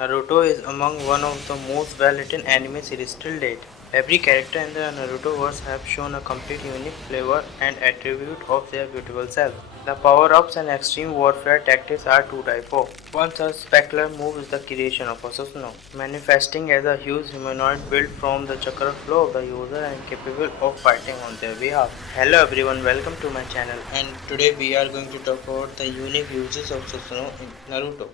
Naruto is among one of the most well-written anime series till date. Every character in the Naruto verse have shown a complete unique flavor and attribute of their beautiful self. The power-ups and extreme warfare tactics are to die for. One such spectacular move is the creation of a Susanoo, manifesting as a huge humanoid built from the chakra flow of the user and capable of fighting on their behalf. Hello everyone, welcome to my channel, and today we are going to talk about the unique uses of Susanoo in Naruto.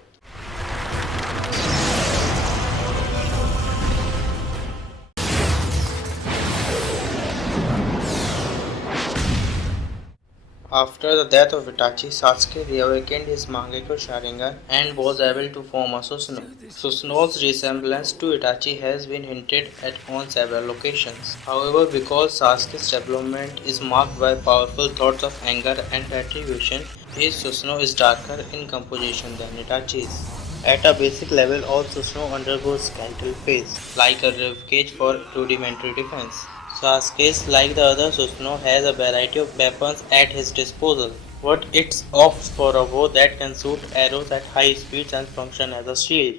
After the death of Itachi, Sasuke reawakened his Mangekyo Sharingan and was able to form a Susanoo. Susanoo's resemblance to Itachi has been hinted at on several occasions. However, because Sasuke's development is marked by powerful thoughts of anger and retribution, his Susanoo is darker in composition than Itachi's. At a basic level, all Susanoo undergoes skeletal phase, like a ribcage for rudimentary defense. Sasuke, like the other Susanoo, has a variety of weapons at his disposal, but it opts for a bow that can shoot arrows at high speeds and function as a shield.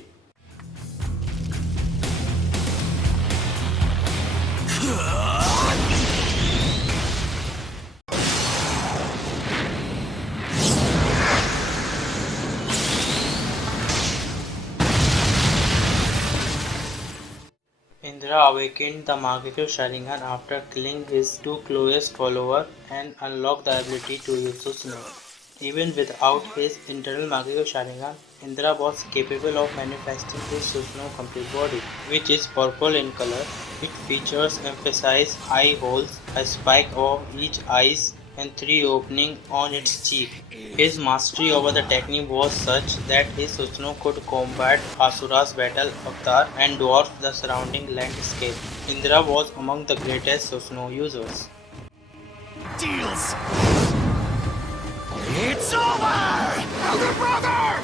Indra awakened the Mangekyo Sharingan after killing his two closest followers and unlocked the ability to use Susanoo. Even without his internal Mangekyo Sharingan, Indra was capable of manifesting his Susanoo complete body, which is purple in color. It features emphasized eye holes, a spike of each eye, and three openings on its cheek. His mastery over the technique was such that his Susanoo could combat Asura's battle avatar and dwarf the surrounding landscape. Indra was among the greatest Susanoo users. Deals! It's over! Elder brother!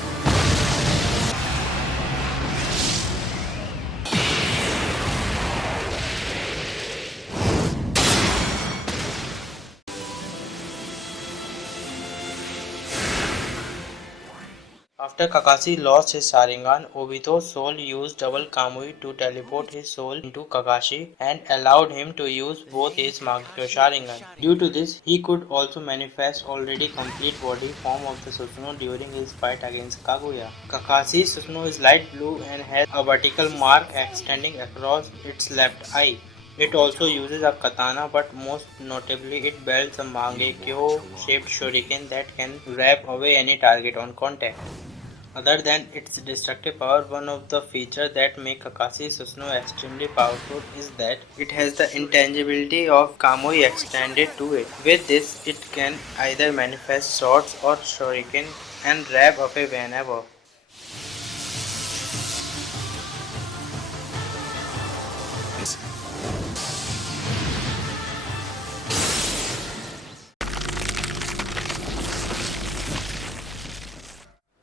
After Kakashi lost his Sharingan, Obito's soul used double Kamui to teleport his soul into Kakashi and allowed him to use both his Mangekyo Sharingan. Due to this, he could also manifest already complete body form of the Susanoo during his fight against Kaguya. Kakashi's Susanoo is light blue and has a vertical mark extending across its left eye. It also uses a katana, but most notably it wields a Mangekyo shaped shuriken that can wrap away any target on contact. Other than its destructive power, one of the features that make Kakashi Susanoo extremely powerful is that it has the intangibility of Kamui extended to it. With this, it can either manifest swords or shuriken and wrap away whenever.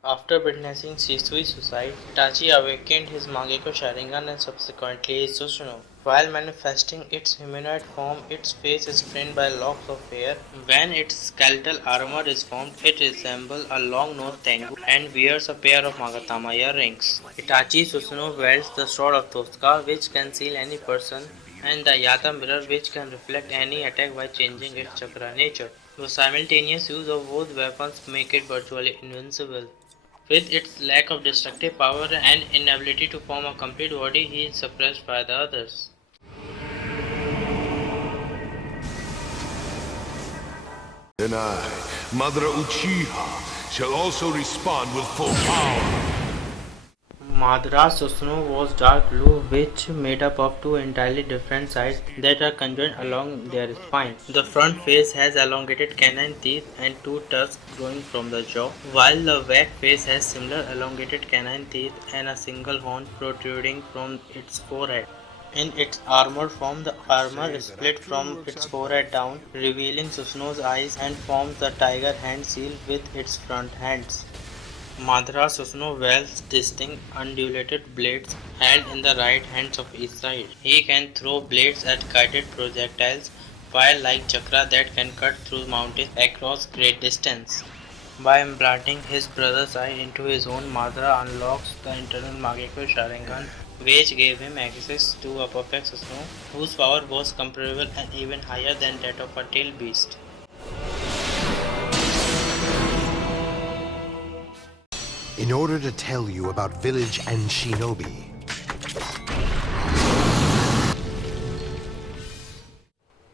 After witnessing Shisui's suicide, Itachi awakened his Mangekyo Sharingan and subsequently his Susanoo. While manifesting its humanoid form, its face is framed by locks of hair. When its skeletal armor is formed, it resembles a long-nosed Tengu and wears a pair of Magatama earrings. Itachi's Susanoo wields the Sword of Tosca, which can seal any person, and the Yata mirror, which can reflect any attack by changing its chakra nature. The simultaneous use of both weapons make it virtually invincible. With its lack of destructive power and inability to form a complete body, he is suppressed by the others. Then I, Madara Uchiha, shall also respond with full power. Madara's Susanoo was dark blue, which made up of two entirely different sides that are conjoined along their spine. The front face has elongated canine teeth and two tusks growing from the jaw, while the back face has similar elongated canine teeth and a single horn protruding from its forehead. In its armored form, the armor is split from its forehead down, revealing Susanoo's eyes, and forms the tiger hand seal with its front hands. Madara Susanoo wields distinct undulated blades held in the right hands of each side. He can throw blades at guided projectiles, fire like chakra that can cut through mountains across great distance. By implanting his brother's eye into his own, Madara unlocks the internal Mangekyo Sharingan, which gave him access to a perfect Susanoo, whose power was comparable and even higher than that of a tail beast. In order to tell you about village and shinobi,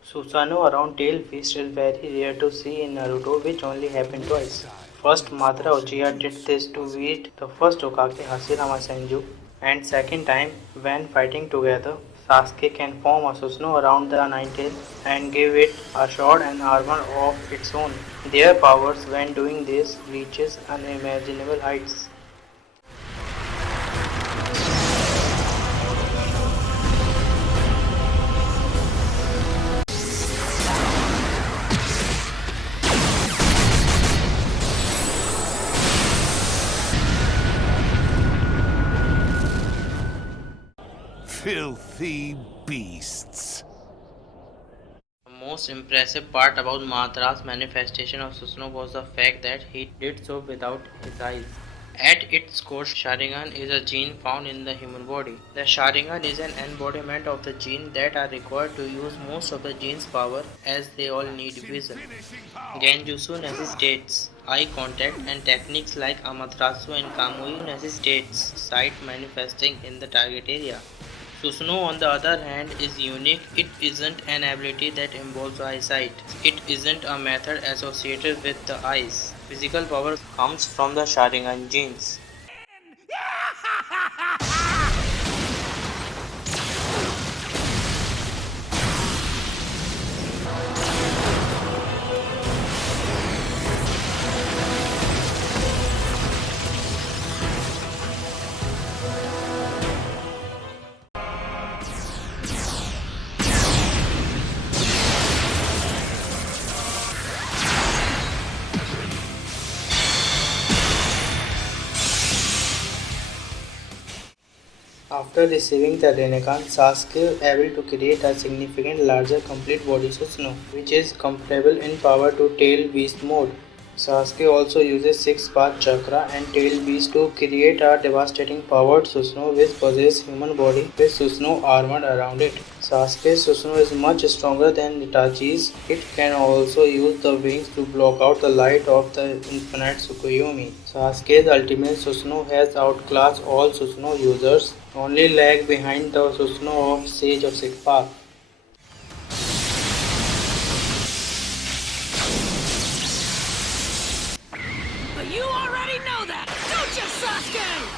Susanoo around tail beast is very rare to see in Naruto, which only happened twice. First, Madara Uchiha did this to beat the first Hokage Hashirama Senju, and second time, when fighting together, Sasuke can form a Susanoo around the Nine-Tail and give it a sword and armor of its own. Their powers when doing this reaches unimaginable heights. Filthy beasts. The most impressive part about Madara's manifestation of Susanoo was the fact that he did so without his eyes. At its core, Sharingan is a gene found in the human body. The Sharingan is an embodiment of the gene that are required to use most of the gene's power, as they all need vision. Genjutsu necessitates eye contact, and techniques like Amaterasu and Kamui necessitates sight manifesting in the target area. Susanoo, on the other hand, is unique. It isn't an ability that involves eyesight. It isn't a method associated with the eyes. Physical power comes from the Sharingan genes. After receiving the Rinnegan, Sasuke is able to create a significantly larger complete body Susanoo, which is comparable in power to Tail Beast mode. Sasuke also uses 6 Path Chakra and Tail Beast to create a devastating powered Susanoo which possesses human body with Susanoo armored around it. Sasuke's Susanoo is much stronger than Itachi's. It can also use the wings to block out the light of the infinite Tsukuyomi. Sasuke's ultimate Susanoo has outclassed all Susanoo users, only lag behind the Susanoo of Sage of Six Paths. But you already know that, don't you, Sasuke?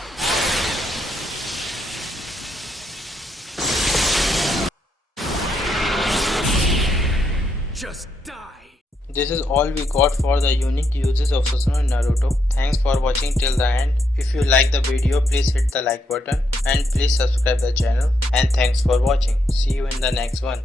just die! This is all we got for the unique uses of Susanoo in Naruto. Thanks for watching till the end. If you like the video, please hit the like button and please subscribe the channel. And thanks for watching. See you in the next one.